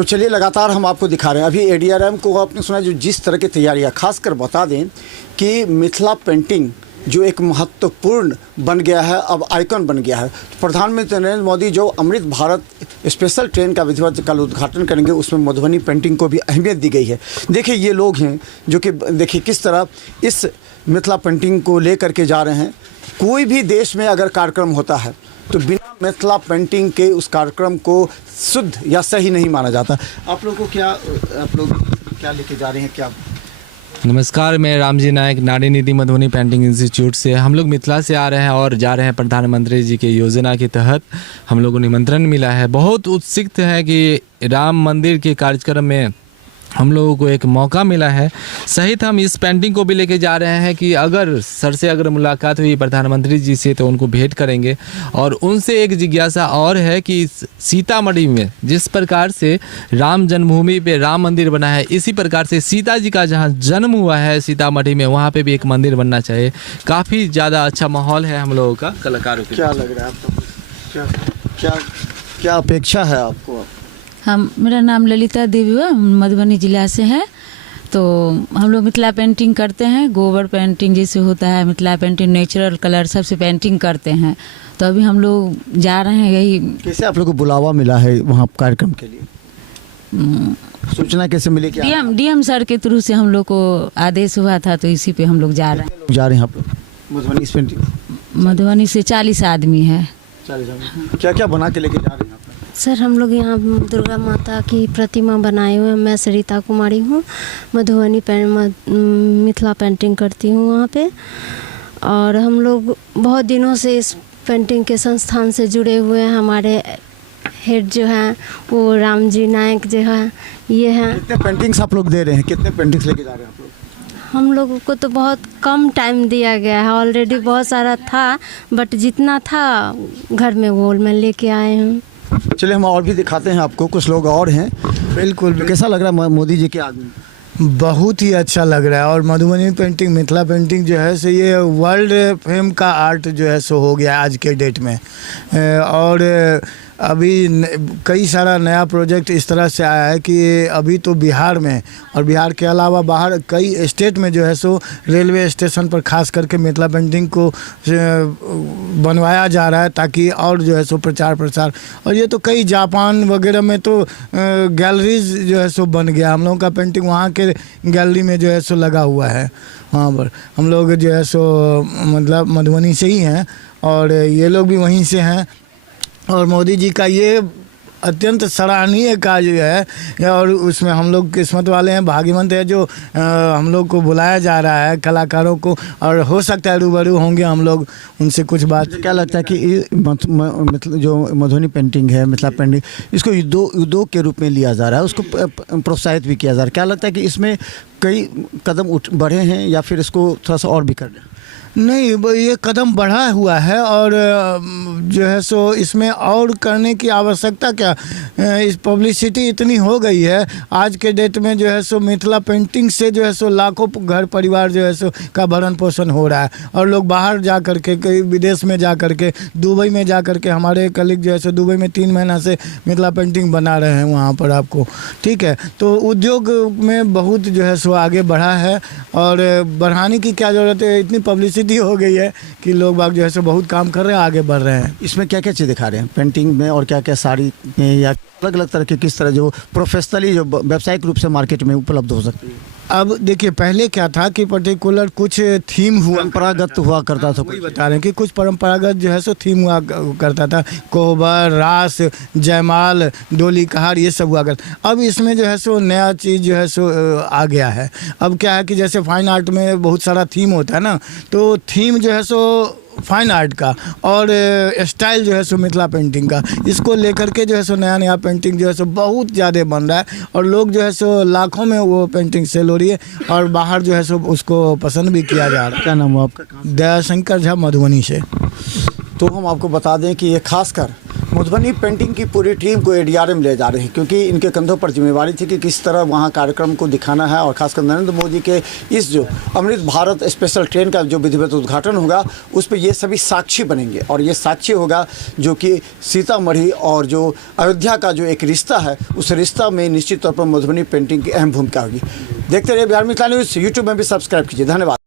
तो चलिए लगातार हम आपको दिखा रहे हैं। अभी एडीआरएम को आपने सुना जो जिस तरह की तैयारियां, खासकर बता दें कि मिथिला पेंटिंग जो एक महत्वपूर्ण बन गया है, अब आइकन बन गया है। प्रधानमंत्री नरेंद्र मोदी जो अमृत भारत स्पेशल ट्रेन का विधिवत कल उद्घाटन करेंगे, उसमें मधुबनी पेंटिंग को भी अहमियत दी गई है। देखिए ये लोग हैं जो कि देखिए किस तरह इस मिथिला पेंटिंग को लेकर के जा रहे हैं। कोई भी देश में अगर कार्यक्रम होता है तो बिना मिथिला पेंटिंग के उस कार्यक्रम को शुद्ध या सही नहीं माना जाता। आप लोग क्या लेके जा रहे हैं क्या? नमस्कार, मैं रामजी नायक, नारी निधि मधुबनी पेंटिंग इंस्टीट्यूट से। हम लोग मिथिला से आ रहे हैं और जा रहे हैं प्रधानमंत्री जी के योजना के तहत। हम लोगों को निमंत्रण मिला है। बहुत उत्सुक है कि राम मंदिर के कार्यक्रम में हम लोगों को एक मौका मिला है। सहित हम इस पेंटिंग को भी लेके जा रहे हैं कि अगर सर से अगर मुलाकात हुई प्रधानमंत्री जी से तो उनको भेंट करेंगे। और उनसे एक जिज्ञासा और है कि सीतामढ़ी में जिस प्रकार से राम जन्मभूमि पे राम मंदिर बना है, इसी प्रकार से सीता जी का जहाँ जन्म हुआ है सीतामढ़ी में, वहाँ पे भी एक मंदिर बनना चाहिए। काफ़ी ज़्यादा अच्छा माहौल है हम लोगों का, कलाकारों के। क्या लग रहा है आपको? क्या अपेक्षा है आपको? मेरा नाम ललिता देवी है, मधुबनी जिला से है। तो हम लोग मिथिला पेंटिंग करते हैं। गोबर पेंटिंग जैसे होता है, मिथिला पेंटिंग नेचुरल कलर सबसे पेंटिंग करते हैं। तो अभी हम लोग जा रहे हैं यही। कैसे आप लोग को बुलावा मिला है वहाँ कार्यक्रम के लिए? सूचना कैसे मिली? डीएम सर के थ्रू से हम लोग को आदेश हुआ था, तो इसी पे हम लोग जा रहे हैं। आप लोग मधुबनी इस पेंटिंग? मधुबनी से 40 आदमी है। 40 आदमी। क्या बना के लेके जा रहे हैं? सर हम लोग यहाँ दुर्गा माता की प्रतिमा बनाए हुए हैं। मैं सरिता कुमारी हूँ, मधुबनी मिथिला पेंटिंग करती हूँ वहाँ पे। और हम लोग बहुत दिनों से इस पेंटिंग के संस्थान से जुड़े हुए हैं। हमारे हेड जो हैं वो रामजी नायक जो हैं, ये हैं। कितने पेंटिंग्स आप लोग दे रहे हैं? कितने पेंटिंग्स लेके जा रहे हैं आप लोग? हम लोगों को तो बहुत कम टाइम दिया गया है। ऑलरेडी बहुत सारा था, बट जितना था घर में वो मैं लेके आए हूँ। चलिए हम और भी दिखाते हैं आपको। कुछ लोग और हैं। बिल्कुल। कैसा लग रहा है मोदी जी के आदमी? बहुत ही अच्छा लग रहा है। और मधुबनी पेंटिंग, मिथिला पेंटिंग जो है सो ये वर्ल्ड फेम का आर्ट जो है सो हो गया आज के डेट में। और अभी कई सारा नया प्रोजेक्ट इस तरह से आया है कि अभी तो बिहार में और बिहार के अलावा बाहर कई स्टेट में जो है सो रेलवे स्टेशन पर खास करके मिथिला पेंटिंग को बनवाया जा रहा है, ताकि और जो है सो प्रचार प्रसार। और ये तो कई जापान वगैरह में तो गैलरीज जो है सो बन गया। हम लोगों का पेंटिंग वहाँ के गैलरी में जो है सो लगा हुआ है। वहाँ पर हम लोग जो है सो मतलब मधुबनी से ही हैं और ये लोग भी वहीं से हैं। और मोदी जी का ये अत्यंत सराहनीय कार्य है और उसमें हम लोग किस्मत वाले हैं, भाग्यवंत है जो हम लोग को बुलाया जा रहा है, कलाकारों को। और हो सकता है रूबरू होंगे हम लोग उनसे कुछ बात। क्या लगता है कि जो मधुबनी पेंटिंग है, मिथिला पेंटिंग, इसको उद्योग के रूप में लिया जा रहा है, उसको प्रोत्साहित भी किया जा रहा है। क्या लगता है कि इसमें कई कदम बढ़े हैं या फिर इसको थोड़ा सा और भी कर दें? नहीं, ये कदम बढ़ा हुआ है और जो है सो इसमें और करने की आवश्यकता क्या। इस पब्लिसिटी इतनी हो गई है आज के डेट में जो है सो मिथिला पेंटिंग से जो है सो लाखों घर परिवार जो है सो का भरण पोषण हो रहा है। और लोग बाहर जा कर के, कई विदेश में जा कर के, दुबई में जा कर के, हमारे कलीग जो है सो दुबई में 3 महीना से मिथिला पेंटिंग बना रहे हैं वहाँ पर आपको। ठीक है, तो उद्योग में बहुत जो है सो आगे बढ़ा है और बढ़ाने की क्या ज़रूरत है। इतनी पब्लिसिटी हो गई है कि लोग बाग जो है सो बहुत काम कर रहे हैं, आगे बढ़ रहे हैं। इसमें क्या क्या चीज़ दिखा रहे हैं पेंटिंग में और क्या क्या साड़ी में या अलग अलग तरह के किस तरह जो प्रोफेशनली जो व्यावसायिक रूप से मार्केट में उपलब्ध हो सकती है? अब देखिए, पहले क्या था कि पर्टिकुलर कुछ थीम हुआ, परंपरागत हुआ करता था। वही बता रहे हैं कि कुछ परंपरागत जो है सो थीम हुआ करता था। कोहबर, रास, जयमाल, डोली कहार, ये सब हुआ करता। अब इसमें जो है सो नया चीज़ जो है सो आ गया है। अब क्या है कि जैसे फाइन आर्ट में बहुत सारा थीम होता है ना, तो थीम जो है सो फाइन आर्ट का और स्टाइल जो है सो मिथिला पेंटिंग का, इसको लेकर के जो है सो नया पेंटिंग जो है सो बहुत ज़्यादा बन रहा है। और लोग जो है सो लाखों में वो पेंटिंग सेल हो रही है और बाहर जो है सो उसको पसंद भी किया जा रहा है। क्या नाम है आपका? दयाशंकर झा, मधुबनी से। तो हम आपको बता दें कि ये खासकर मधुबनी पेंटिंग की पूरी टीम को एडीआरएम ले जा रहे हैं, क्योंकि इनके कंधों पर जिम्मेवारी थी कि किस तरह वहाँ कार्यक्रम को दिखाना है। और खासकर नरेंद्र मोदी के इस जो अमृत भारत स्पेशल ट्रेन का जो विधिवत उद्घाटन होगा उस पर ये सभी साक्षी बनेंगे। और ये साक्षी होगा जो कि सीतामढ़ी और जो अयोध्या का जो एक रिश्ता है, उस रिश्ता में निश्चित तौर पर मधुबनी पेंटिंग की अहम भूमिका होगी। देखते रहिए बिहार मिथिला न्यूज़, यूट्यूब में भी सब्सक्राइब कीजिए। धन्यवाद।